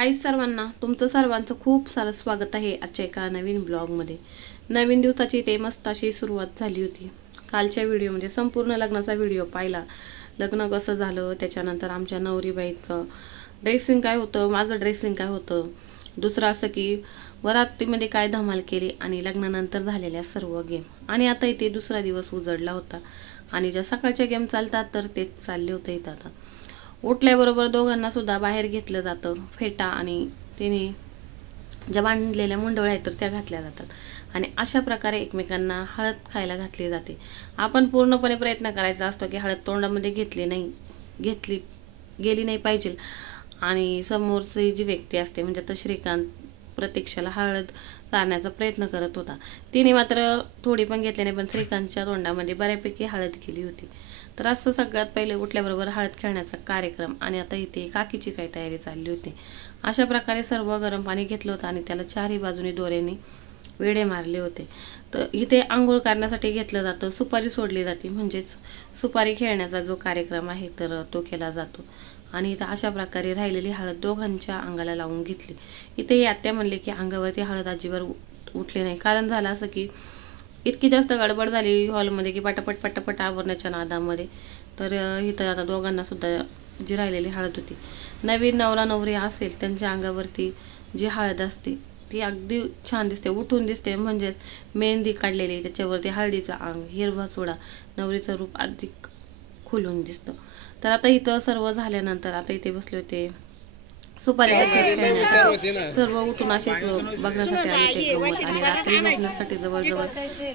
हाय सर्वांना, तुमचं सर्वांचं खूप सारं स्वागत आहे आजच्या एका नवीन ब्लॉगमध्ये। नवीन दिवसाची ते मस्त अशी सुरुवात झाली होती। कालच्या व्हिडिओमध्ये संपूर्ण लग्नाचा व्हिडिओ पाहिला, लग्न कसं झालं, त्याच्यानंतर आमच्या नवरीबाईचं ड्रेसिंग काय होतं, माझं ड्रेसिंग काय होतं, दुसरं असं की वरातीमध्ये काय धमाल केली आणि लग्नानंतर झालेल्या सर्व गेम। आणि आता इथे दुसरा दिवस उजडला होता आणि ज्या सकाळच्या गेम चालतात तर तेच चालले होते। इथं आता उठल्याबरोबर दोघांना सुद्धा बाहेर घेतलं जातं, फेटा आणि तिने ज्या बांधलेल्या मुंडवळ्या आहेत तर त्या घातल्या जातात आणि अशा प्रकारे एकमेकांना हळद खायला घातली जाते। आपण पूर्णपणे प्रयत्न करायचा असतो की हळद तोंडामध्ये घेतली गेली नाही पाहिजे। आणि समोरची जी व्यक्ती असते म्हणजे तर श्रीकांत प्रतीक्षाला हळद लावण्याचा प्रयत्न करत होता, तिने मात्र थोडी पण घेतली नाही, पण श्रीकांतच्या तोंडामध्ये बऱ्यापैकी हळद गेली होती। तर असं सगळ्यात पहिले उठल्याबरोबर हळद खेळण्याचा कार्यक्रम आणि आता इथे काकीची काय तयारी चालली होती। अशा प्रकारे सर्व गरम पाणी घेतलं होतं आणि त्याला चारही बाजूनी दोऱ्याने वेढे मारले होते। तर इथे आंघोळ करण्यासाठी घेतलं जातं, सुपारी सोडली जाते, म्हणजेच सुपारी खेळण्याचा जो कार्यक्रम आहे तर तो केला जातो। आणि इथं अशा प्रकारे राहिलेली हळद दोघांच्या अंगाला लावून घेतली। इथे आत्या म्हणले की अंगावरती हळद अजिबात उठली नाही, कारण झालं असं की इतकी जास्त गडबड झाली हॉलमध्ये की पटापट आवरण्याच्या नादामध्ये। तर इथं आता दोघांना सुद्धा जी राहिलेली हळद होती, नवीन नवरा नवरी असेल त्यांच्या अंगावरती जी हळद असते ती अगदी छान दिसते, उठून दिसते, म्हणजेच मेहंदी काढलेली त्याच्यावरती हळदीचा अंग, हिरवा चुडा, नवरीचं रूप अधिक खुलून दिसतं। तर आता इथं सर्व झाल्यानंतर आता इथे बसले होते सुपारी खेळण्यासाठी, सर्व उठून असेच बघण्यासाठी आले होते गंमत। आणि रात्री बघण्यासाठी जवळजवळ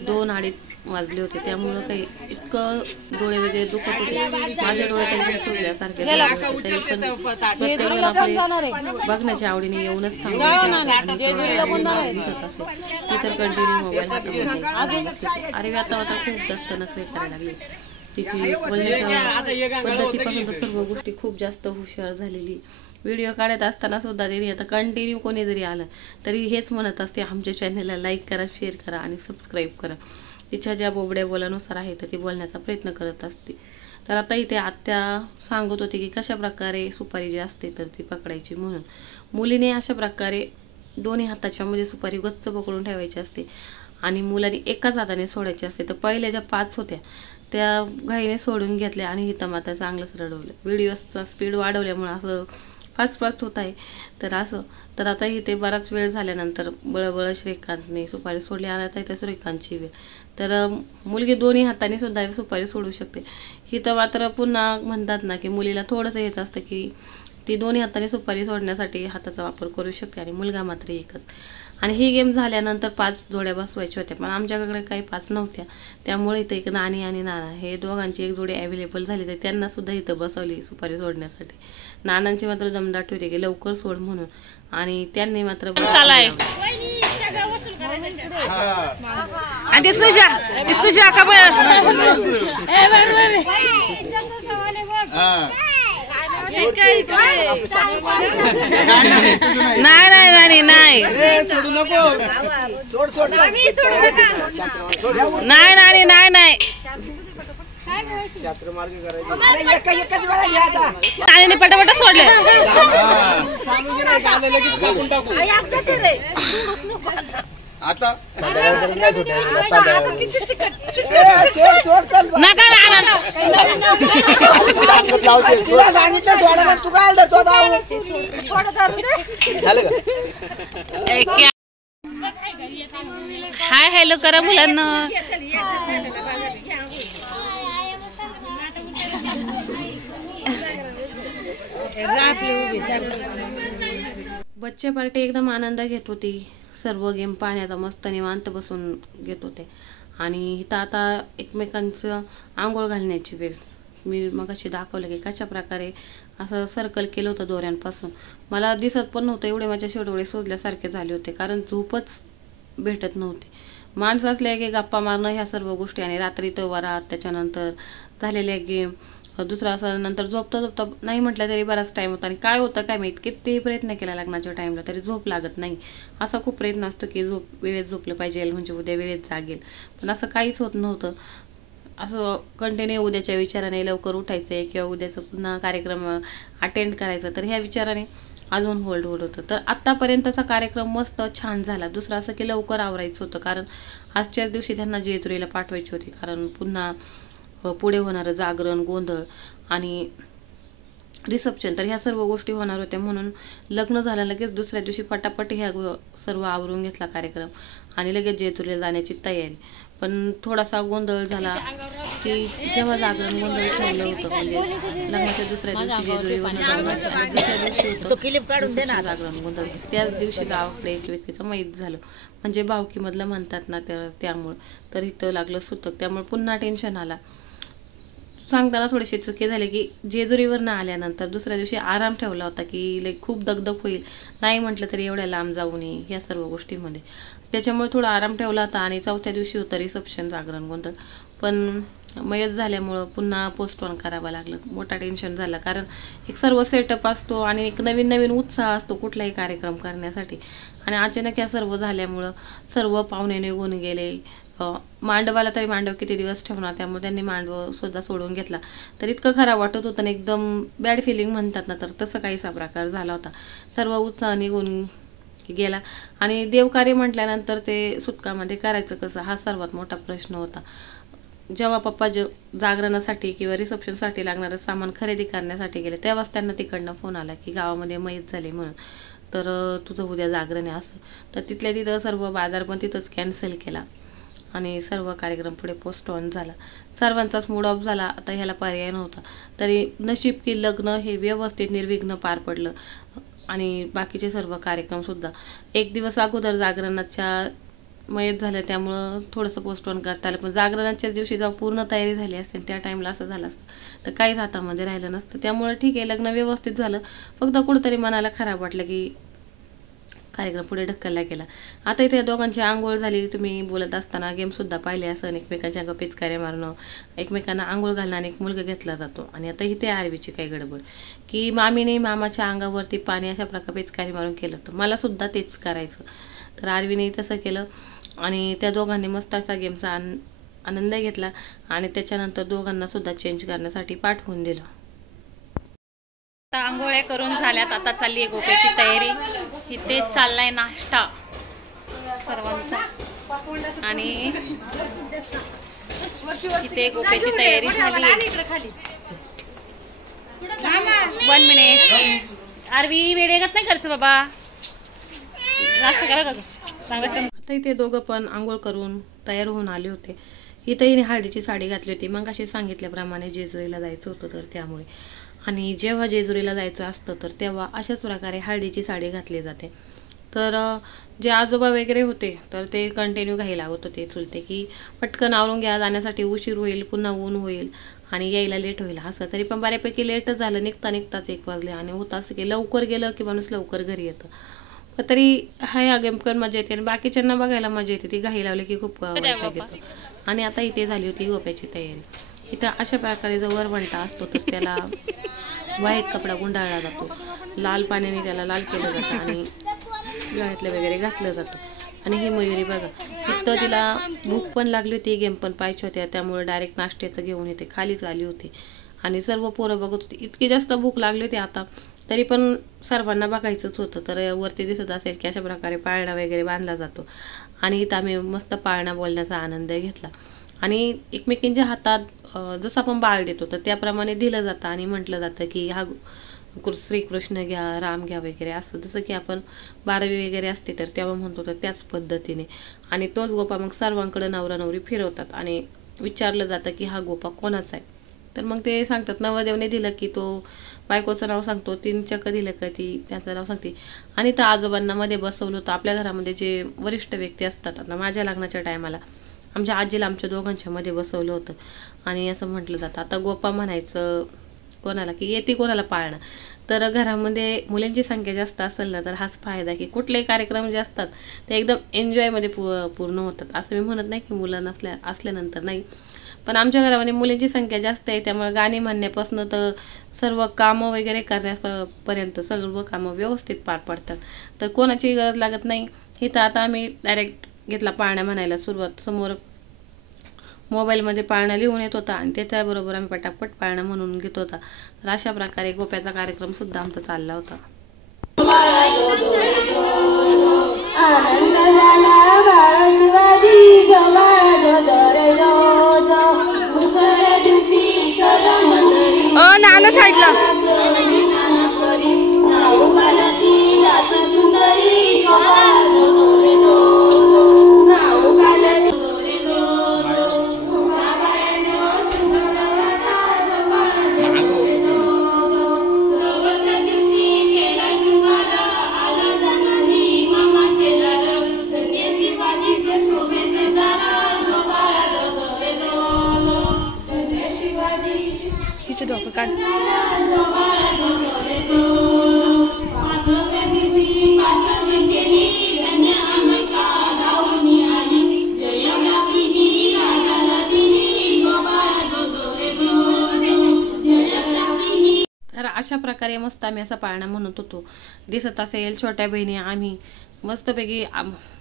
2-2:30 वाजले होते, त्यामुळं काही इतकं डोळे वगैरे दुखत होते, माझ्या डोळे काही सोडल्यासारखे झाले होते। तरी पण प्रत्येकजण आपले बघण्याच्या आवडीने येऊनच थांबले दिसत असेल ती तर कंटिन्यू मोबाईल हातामध्ये। अरे आता खूप जास्त नखरे करायला लागले, तिची बोलण्याच्या पद्धतीपासून तर सर्व गोष्टी खूप जास्त हुशार झालेली। व्हिडिओ काढत असताना सुद्धा तिने आता कंटिन्यू कोणी जरी आलं तरी हेच म्हणत असते, आमच्या चॅनलला लाईक करा, शेअर करा आणि सबस्क्राईब करा। तिच्या ज्या बोबड्या बोलानुसार आहे तर ती बोलण्याचा प्रयत्न करत असते। तर आता इथे आत्या सांगत होती की कशा प्रकारे सुपारी जी असते तर ती पकडायची, म्हणून मुलीने अशा प्रकारे दोन्ही हाताच्या मध्ये सुपारी गच्च पकडून ठेवायची असते आणि मुलाने एकाच हाताने सोडायची असते। तर पहिल्या ज्या 5 होत्या त्या घाईने सोडून घेतल्या आणि हिथं मात्र चांगलंच रडवलं। व्हिडिओचा स्पीड वाढवल्यामुळे असं फास्ट होत आहे। तर आता इथे बराच वेळ झाल्यानंतर बळबळ श्रीकांतने सुपारी सोडली आणि आता इथे श्रीकांतची वेळ। तर मुलगी दोन्ही हाताने सुद्धा सुपारी सोडू शकते। हिथं मात्र पुन्हा म्हणतात ना की मुलीला थोडंसं हेच असतं की ती दोन्ही हाताने सुपारी सोडण्यासाठी हाताचा वापर करू शकते आणि मुलगा मात्र एकच। आणि ही गेम झाल्यानंतर 5 जोड्या बसवायच्या होत्या, पण आमच्याकडे काही 5 नव्हत्या, त्यामुळे इथं एक नानी आणि नाना हे दोघांची एक जोडी अवेलेबल झाली, तर त्यांना सुद्धा इथं बसवली सुपारी सोडण्यासाठी। नानांची मात्र दमदाट होती की लवकर सोड म्हणून, आणि त्यांनी मात्र नाही शास्त्र मार्ग करायचे पटापट सोडले। आता हाय हॅलो करा मुलांना। बच्चे पार्टी एकदम आनंद घेत होती, सर्व गेम पाहण्याचा मस्त निवांत बसून घेत होते। आणि इथं आता एकमेकांचं आंघोळ घालण्याची वेळ, मी मगाशी दाखवलं की कशा प्रकारे असं सर्कल केलं होतं दोऱ्यांपासून, मला दिसत पण नव्हतं, एवढे माझ्या शेवडोळे सुजल्यासारखे झाले होते, कारण झोपच भेटत नव्हती। माणसं असल्या की गप्पा मारणं ह्या सर्व गोष्टी, आणि रात्री तर वरात, त्याच्यानंतर झालेल्या गेम, दुसरं असं नंतर झोपता नाही म्हटलं तरी बराच टाइम होता। आणि काय होतं काय माहित, किती प्रयत्न केला लग्नाच्या टाइमला तरी झोप लागत नाही, असा खूप प्रयत्न असतो की वेळेत झोपलं पाहिजे म्हणजे उद्या वेळेत जागेल, पण असं काहीच होत नव्हतं। असं कंटिन्यू उद्याच्या विचाराने लवकर उठायचं आहे किंवा उद्याचं पुन्हा कार्यक्रम अटेंड करायचा, तर ह्या विचाराने अजून होल्ड होतं. तर आत्तापर्यंतचा कार्यक्रम मस्त छान झाला. दुसरं असं की लवकर आवरायचं होतं, कारण आजच्याच दिवशी त्यांना जेजुरीला पाठवायची होती, कारण पुन्हा पुढे होणारं जागरण, गोंधळ आणि रिसेप्शन, तर ह्या सर्व गोष्टी होणार होत्या. म्हणून लग्न झालं लगेच दुसऱ्या दिवशी पटापट ह्या सर्व आवरून घेतला कार्यक्रम आणि लगेच जेजुरीला जाण्याची तयारी. पण थोडासा गोंधळ झाला की जेव्हा जागरण गोंधळ ठेवलं होतं, म्हणजे लग्नाच्या दुसऱ्या दिवशी जेजुरीवर दुसऱ्या दिवशी होतं जागरण गोंधळ, त्याच दिवशी गावाकडे एक व्यक्तीचं मैत झालं, म्हणजे भावकीमधलं म्हणतात ना, त्यामुळं तर इथं लागलं सुतक. त्यामुळे पुन्हा टेन्शन आला. सांगताना थोडेसे चुकी झाले की जेजुरीवर न आल्यानंतर दुसऱ्या दिवशी आराम ठेवला होता की खूप दगदग होईल, नाही म्हटलं तरी एवढ्या लांब जाऊ नये या सर्व गोष्टीमध्ये. त्याच्यामुळे थोडा आराम ठेवला होता आणि चौथ्या दिवशी होतं रिसेप्शन, जागरण गोंधळ. पण मयत झाल्यामुळं पुन्हा पोस्टपोन करावं लागलं. मोठा टेन्शन झाला, कारण एक सर्व सेटअप असतो आणि एक नवीन नवीन उत्साह असतो कुठलाही कार्यक्रम करण्यासाठी, आणि अचानक या सर्व झाल्यामुळं सर्व पाहुणे निघून गेले. मांडवाला तरी मांडव किती दिवस ठेवणार, त्यामुळे त्यांनी मांडव सुद्धा सोडून घेतला. तर इतकं खराब वाटत होतं ना, एकदम बॅड फिलिंग म्हणतात ना, तर तसं काहीसा प्रकार झाला होता. सर्व उत्साह निघून गेला आणि देवकार्य म्हटल्यानंतर ते सुतकामध्ये करायचं कसं, हा सर्वात मोठा प्रश्न होता. जेव्हा पप्पा जागरणासाठी किंवा रिसेप्शनसाठी लागणारं सामान खरेदी करण्यासाठी गेले, तेव्हाच त्यांना तिकडनं फोन आला की गावामध्ये मयत झाली म्हणून, तर तुझं उद्या जागरण आहे असं. तर तिथल्या तिथं सर्व बाजार पण तिथंच कॅन्सल केला आणि सर्व कार्यक्रम पुढे पोस्टपोन झाला. सर्वांचाच मूड ऑफ झाला. आता ह्याला पर्याय नव्हता. तरी नशीब की लग्न हे व्यवस्थित निर्विघ्न पार पडलं आणि बाकीचे सर्व कार्यक्रमसुद्धा एक दिवस अगोदर जागरणाच्या मयत झालं, त्यामुळं थोडंसं पोस्टपोन करता आलं. पण जागरणाच्याच दिवशी जेव्हा पूर्ण तयारी झाली असते त्या टाईमला असं झालं असतं तर काहीच हातामध्ये राहिलं नसतं. त्यामुळं ठीक आहे, लग्न व्यवस्थित झालं. फक्त कुठंतरी मनाला खराब वाटलं की कार्यक्रम पुढे ढकलला गेला. आता इथे दोघांची आंघोळ झाली. तुम्ही बोलत असताना गेमसुद्धा पाहिले असं, एकमेकांच्या अंगावर पिचकाऱ्या मारणं, एकमेकांना आंघोळ घालणं आणि एक मुलगा घेतला जातो. आणि आता इथे आरवीची काही गडबड की मामीने मामाच्या अंगावरती पाणी अशा प्रकारे पिचकारी मारून केलं, तर मला सुद्धा तेच करायचं. तर आरवीने तसं केलं आणि त्या दोघांनी मस्त असा गेमचा आनंद घेतला आणि त्याच्यानंतर दोघांना सुद्धा चेंज करण्यासाठी पाठवून दिलं. आंघोळ्या करून झाल्यात, आता चालली आहे गोप्याची तयारी. इथे चाललाय नाश्ता सर्वांचा आणि इथे गोप्याची तयारी झाली. 1 मिनिट. आरवी वेळेगत नाही करतो बाबा, नाश्ता करा. आता इथे दोघं पण आंघोळ करून तयार होऊन आले होते. इथंही हळदीची साडी घातली होती. मग अशी सांगितल्याप्रमाणे जेजुरीला जायचं होतं, तर त्यामुळे. आणि जेव्हा जेजुरीला जायचं असतं तर तेव्हा अशाच प्रकारे हळदीची साडी घातली जाते. तर जे आजोबा वगैरे होते तर ते कंटिन्यू घाई लावत होते चुलते की पटकन आवरून घ्या, जाण्यासाठी उशीर होईल, पुन्हा ऊन होईल आणि यायला लेट होईल असं. तरी पण बऱ्यापैकी लेटच झालं. निघताच 1 वाजले आणि होतं असं की लवकर गेलं की माणूस लवकर घरी येतं. पण तरी हा गेम पण मजा येते आणि बाकीच्यांना बघायला मजा येते. ती घाई लावली की खूप वाईट येतं. आणि आता इथे झाली होती गोप्याची तयारी. इथं अशा प्रकारे जो वरवंटा असतो तर त्याला व्हाईट कपडा गुंडाळला जातो, लाल पाण्याने त्याला लाल केलं जातं आणि गळ्यातलं वगैरे घातलं जातं. आणि ही मयुरी बघा, इथं तिला भूक पण लागली होती, गेम पण पाहिजे होत्या, त्यामुळे डायरेक्ट नाश्त्याचं घेऊन येते खालीच आली होती आणि सर्व पोरं बघत होती. इतकी जास्त भूक लागली होती आता, तरी पण सर्वांना बघायचंच होतं. तर वरती दिसत असेल की अशा प्रकारे पाळणा वगैरे बांधला जातो आणि इथं आम्ही मस्त पाळणा बोलण्याचा आनंद घेतला आणि एकमेकींच्या हातात जसं आपण बाळ देतो तर त्याप्रमाणे दिलं जातं आणि म्हटलं जातं की हा श्रीकृष्ण घ्या, राम घ्या वगैरे असं. जसं की आपण 12वी वगैरे असते तर तेव्हा म्हणतो तर त्याच पद्धतीने. आणि तोच गोपा मग सर्वांकडे नवरा नवरी फिरवतात आणि विचारलं जातं की हा गोपा कोणाचा आहे. तर मग ते सांगतात नवरदेवने दिलं की तो बायकोचं नाव सांगतो, 3 चक्क दिलं का ती त्याचं नाव सांगते. आणि त्या आजोबांना मध्ये बसवलं होतं. आपल्या घरामध्ये जे वरिष्ठ व्यक्ती असतात, आता माझ्या लग्नाच्या टायमाला आमच्या आजीला आमच्या दोघांच्या मध्ये बसवलं होतं आणि असं म्हटलं जातं आता गोपा म्हणायचं कोणाला की येते कोणाला पाळणं. तर घरामध्ये मुलींची संख्या जास्त असेल ना तर हाच फायदा की कुठलेही कार्यक्रम जे असतात ते एकदम एन्जॉयमध्ये पूर्ण होतात. असं मी म्हणत नाही की मुलं असल्यानंतर नाही, पण आमच्या घरामध्ये मुलींची संख्या जास्त आहे, त्यामुळे गाणी म्हणण्यापासून तर सर्व कामं वगैरे करण्यापर्यंत सर्व कामं व्यवस्थित पार पडतात. तर कोणाची गरज लागत नाही. इथं आता आम्ही डायरेक्ट घेतला पाळणा म्हणायला सुरुवात. समोर मोबाईलमध्ये पाळणा लिहून येत होता आणि त्याच्याबरोबर आम्ही पटापट पाळणा म्हणून घेत होता. तर अशा प्रकारे गोप्याचा कार्यक्रम सुद्धा आमचा चालला होता. आनंद झाला बाळ शिवाजी जो बाळ जो रे जो दुसऱ्या दिवशी चला मंदिरी नाना साईडला डॉक्टर काढ तर अशा प्रकारे मस्त आम्ही असा पाळणा म्हणत होतो. दिसत असेल छोट्या बहिणी आम्ही मस्तपैकी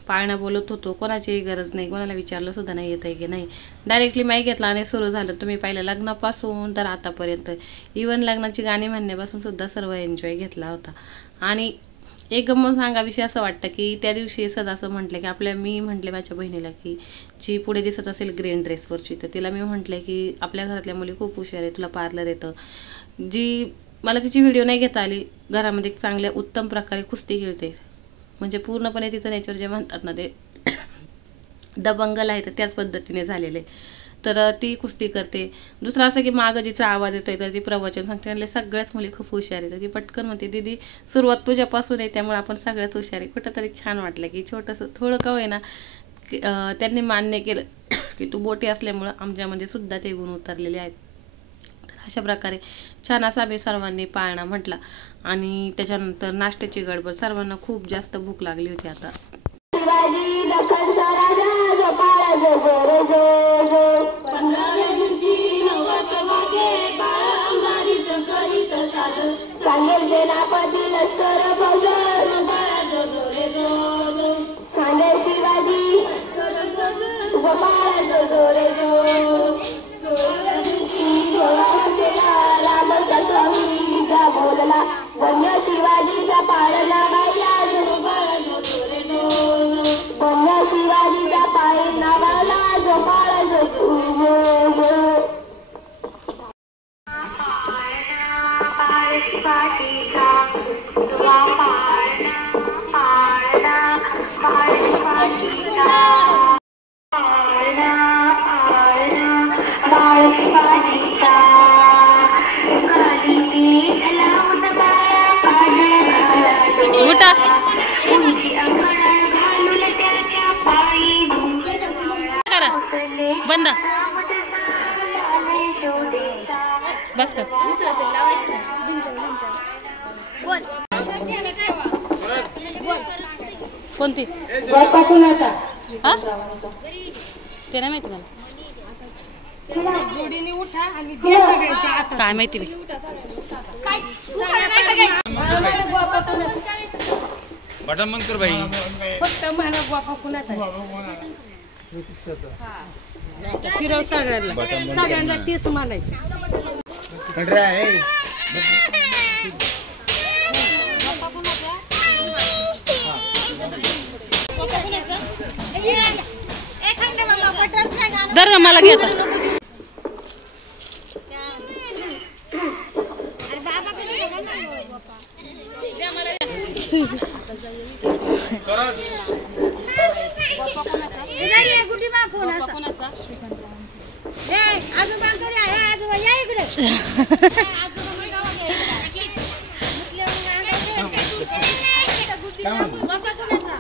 पाळणा बोलत होतो. कोणाची गरज नाही, कोणाला विचारलं सुद्धा नाही येत आहे की नाही. डायरेक्टली माईक घेतला आणि सुरू झालं. तुम्ही पहिलं लग्नापासून तर आतापर्यंत इवन लग्नाची गाणी म्हणण्यापासून सुद्धा सर्व एन्जॉय घेतला होता. आणि एक गंमत सांगाविषयी असं वाटतं की त्या दिवशी सहज असं म्हटलं की मी म्हटले माझ्या बहिणीला की जी पुढे दिसत असेल ग्रीन ड्रेसवरची, तर तिला मी म्हटलं की आपल्या घरातल्या मुली खूप हुशार आहे, तुला पार्लर येतं. जी मला तिची व्हिडिओ नाही घेता आली, घरामध्ये चांगल्या उत्तम प्रकारे कुस्ती खेळते, म्हणजे पूर्णपणे तिचं नेचर जे म्हणतात ना ते दबंगल आहे, तर त्याच पद्धतीने झालेले. तर ती कुस्ती करते. दुसरं असं की मागं जिचा आवाज येतोय तर ती प्रवचन सांगते. म्हणजे सगळ्याच मुली खूप हुशार आहेत. ती पटकन म्हणते दीदी सुरुवात तुझ्यापासून आहे, त्यामुळे आपण सगळ्याच हुशार आहे. कुठंतरी छान वाटलं की छोटंसं थोडं का होईना त्यांनी मान्य केलं की तू बोटी असल्यामुळं आमच्यामध्ये सुद्धा ते गुण उतरलेले आहेत. तर अशा प्रकारे छान असा आम्ही सर्वांनी पाळणा म्हटला. आणि त्याच्यानंतर नाश्त्याची गडबड, सर्वांना खूप जास्त भूक लागली होती. आता सांगेल सेनापती लष्कर फौज सांगेल शिवाजी जो बाळ जो रे जो राम कसा बोलला वन्य शिवाजीचा पाळणा गायला वन्य शिवाजीचा पाळणा गायला जो बाळ जो बंद बस कर. कोणती ते नाही माहिती मला. जोडीने उठा आणि काय माहिती नाही. बटन बंद कर बाई. फक्त मला बापा कुणाचा फिरव सगळ्यांना तेच म्हणायचं. दर मला घेता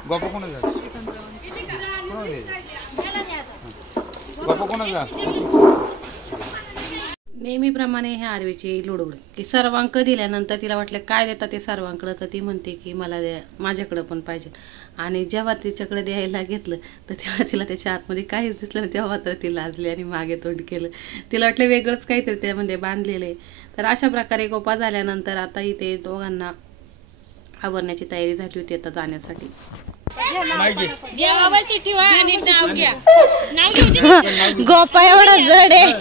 बापा कोणाचा बापा कोणाचा. नेहमीप्रमाणे ह्या आरवीची लुडबुड की सर्वांक दिल्यानंतर तिला वाटलं काय देतात ते सर्वांकडं, तर ती म्हणते की मला द्या, माझ्याकडं पण पाहिजे. आणि जेव्हा तिच्याकडे द्यायला घेतलं तर तेव्हा तिला त्याच्या आतमध्ये काहीच दिसलं नाही. तेव्हा तर ती लाजली आणि मागे तोंड केलं. तिला वाटलं वेगळंच काहीतरी त्यामध्ये बांधलेलं आहे. तर अशा प्रकारे गोपा झाल्यानंतर आता इथे दोघांना आवरण्याची तयारी झाली होती आता जाण्यासाठी. गोपा एवढा जड आहे.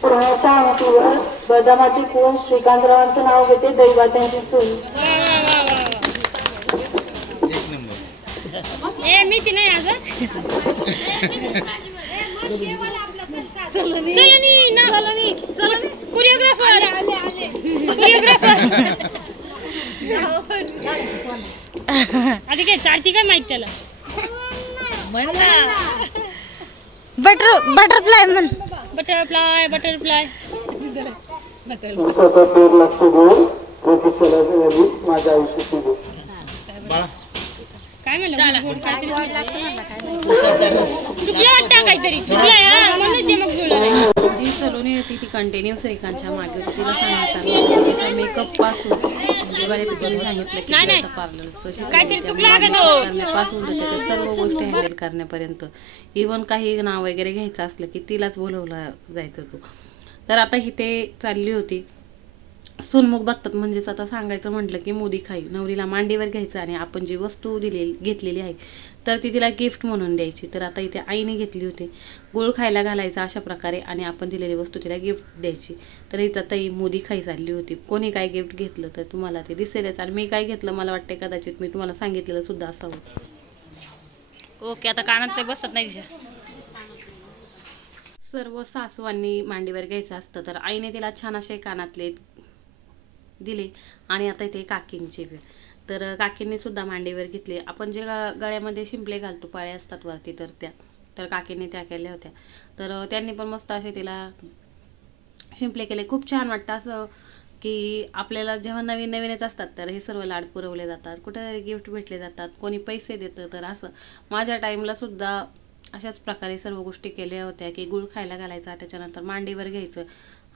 पुरणाच्या अंगठीवर बदामाची खूण श्रीकांतरावांचं नाव घेते दैवात्यांची सून. एक नंबर. मी ती नाही अगं कोरिओग्राफर आधी काय चालती काय माहित त्याला बटरफ्लाय म्हण. बटरफ्लाय बटरफ्लाय दिवसाचा पेर लागतो गोड प्रतीक्षेला माझ्या आयुष्याची गोड. बाळा काय म्हणलं चुकलं वाटतं काहीतरी चुकलंय हा म्हणूनच मग जुळलं जी सलोनी होती ती कंटिन्यू श्रीकांतच्या मागे होती. तिला सांगितलं तिचा मेकअप पासून म्हणजे बऱ्यापैकी सांगितलं की नाही. आता पार्लरचं काहीतरी चुकलं अगं तो. करण्यापासून तर त्याच्या सर्व गोष्टी हँडल करण्यापर्यंत इव्हन काही नाव वगैरे घ्यायचं असलं की तिलाच बोलवलं जायचं तो. तर आता ही ते चालली होती सूनमुख बघतात म्हणजेच आता सांगायचं म्हटलं की मोदी खाई नवरीला मांडीवर घ्यायचं आणि आपण जी वस्तू घेतलेली आहे तर ती तिला गिफ्ट म्हणून द्यायची. तर आता इथे आईने घेतली होती गुळ खायला घालायचा अशा प्रकारे आणि आपण दिलेली वस्तू तिला गिफ्ट द्यायची. तर इथं ताई मोदी खाई चालली होती. कोणी काय गिफ्ट घेतलं तर तुम्हाला ते दिसेलच आणि मी काय घेतलं मला वाटते कदाचित मी तुम्हाला सांगितलेलं सुद्धा असावं. ओके आता कानात ते बसत नाही तिच्या. सर्व सासवांनी मांडीवर घ्यायचं असतं तर आईने तिला छान असे कानातले दिले आणि आता इथे काकींची वेळ. तर काकींनी सुद्धा मांडीवर घेतले. आपण जे गळ्यामध्ये शिंपले घालतो पाळे असतात वरती तर काकींनी त्या केल्या होत्या. तर त्यांनी पण मस्त असे तिला शिंपले केले. खूप छान वाटतं असं की आपल्याला जेव्हा नवीन नवीनच असतात तर हे सर्व लाड पुरवले जातात, कुठेतरी गिफ्ट भेटले जातात, कोणी पैसे देतं. तर असं माझ्या टाईमला सुद्धा अशाच प्रकारे सर्व गोष्टी केल्या होत्या की गुळ खायला घालायचा, त्याच्यानंतर मांडीवर घ्यायचं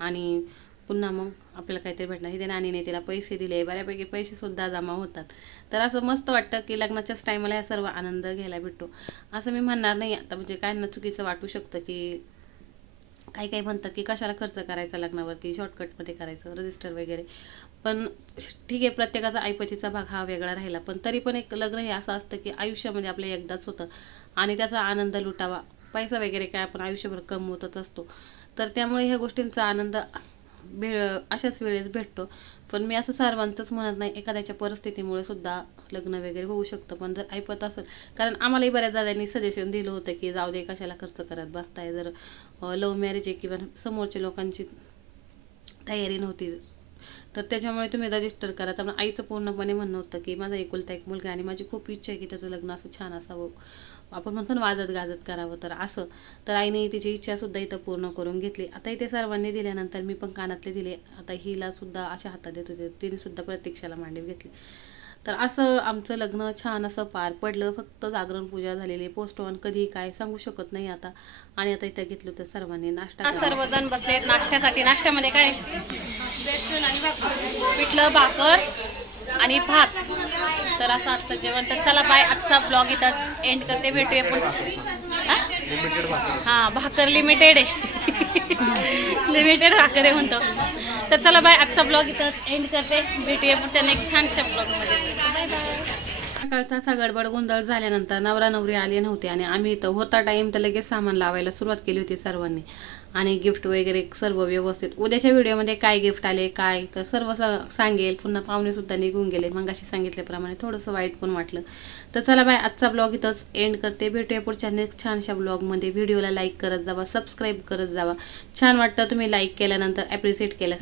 आणि पुन्हा मग आपल्याला काहीतरी भेटणार. इथे नानीने तिला पैसे दिले, बऱ्यापैकी पैसे सुद्धा जमा होतात. तर असं मस्त वाटतं की लग्नाच्याच टायमाला हा सर्व आनंद घ्यायला भेटतो. असं मी म्हणणार नाही आता म्हणजे काय ना चुकीचं वाटू शकतं की काही काही म्हणतात की कशाला खर्च करायचा लग्नावरती, शॉर्टकटमध्ये करायचं रजिस्टर वगैरे. पण ठीक आहे प्रत्येकाचा ऐपतीचा भाग हा वेगळा राहिला. पण तरी पण एक लग्न हे असं असतं की आयुष्यामध्ये आपलं एकदाच होतं आणि त्याचा आनंद लुटावा. पैसा वगैरे काय आपण आयुष्यभर कमवतच असतो. तर त्यामुळे ह्या गोष्टींचा आनंद अशाच वेळेस भेटतो. पण मी असं सर्वांचंच म्हणत नाही, एखाद्याच्या परिस्थितीमुळे सुद्धा लग्न वगैरे होऊ शकतं. पण जर ऐपत असेल, कारण आम्हालाही बऱ्याच दादांनी सजेशन दिलं होतं की जाऊ दे कशाला खर्च करत बसताय, जर लव्ह मॅरेज आहे किंवा समोरच्या लोकांची तयारी नव्हती तर त्याच्यामुळे तुम्ही रजिस्टर करा. तर आईचं पूर्णपणे म्हणणं होतं की माझा एकुलता एक मुलगा आणि माझी खूप इच्छा आहे की त्याचं लग्न असं छान असावं, आपण म्हणतो ना वाजत गाजत करावं. तर असं तर आईने तिची इच्छासुद्धा इथं पूर्ण करून घेतली. आता इथे सर्वांनी दिल्यानंतर मी पण कानातले दिले. आता हिला सुद्धा अशा हातात देत होते, तिने सुद्धा प्रतीक्षाला मांडीव घेतली. तर असं आमचं लग्न छान असं पार पडलं. फक्त जागरण पूजा झालेली, पोस्ट ऑन कधी काय सांगू शकत नाही आता. आणि आता इथं घेतलं तर सर्वांनी नाश्ता. सर्वजण बसले नाश्त्यासाठी. नाश्त्यामध्ये काय पिठलं भाकर आणि भात. तर असं असतं जेवण. तर चला बाय, आजचा ब्लॉग इथं एंड करते. भेटूया पुढे. हा भाकर लिमिटेड आहे लिमिटेड भाकर आहे म्हणतो. तर चला बाय, आजचा ब्लॉग इथं एंड करते. भेटूया पुढच्या नेक्स्ट छानशा ब्लॉगमध्ये. Bye bye. सकाळचा असा गडबड गोंधळ झाल्यानंतर नवरा नवरी आले नव्हते आणि आम्ही इथं होता टाईम तर लगेच सामान लावायला सुरुवात केली होती सर्वांनी आणि गिफ्ट वगैरे सर्व व्यवस्थित. उद्याच्या व्हिडिओमध्ये काय गिफ्ट आले काय तर सर्व सांगेल. पुन्हा पाहुणे सुद्धा निघून गेले मगाशी सांगितल्याप्रमाणे, थोडंसं वाईट पण वाटलं. तर चला बाय, आजचा ब्लॉग इथंच एंड करते. भेटूया पुढच्या नेक्स्ट छानशा ब्लॉगमध्ये. व्हिडिओला लाईक करत जावा, सबस्क्राईब करत जावा. छान वाटतं तुम्ही लाईक केल्यानंतर ॲप्रिशिएट केल्यास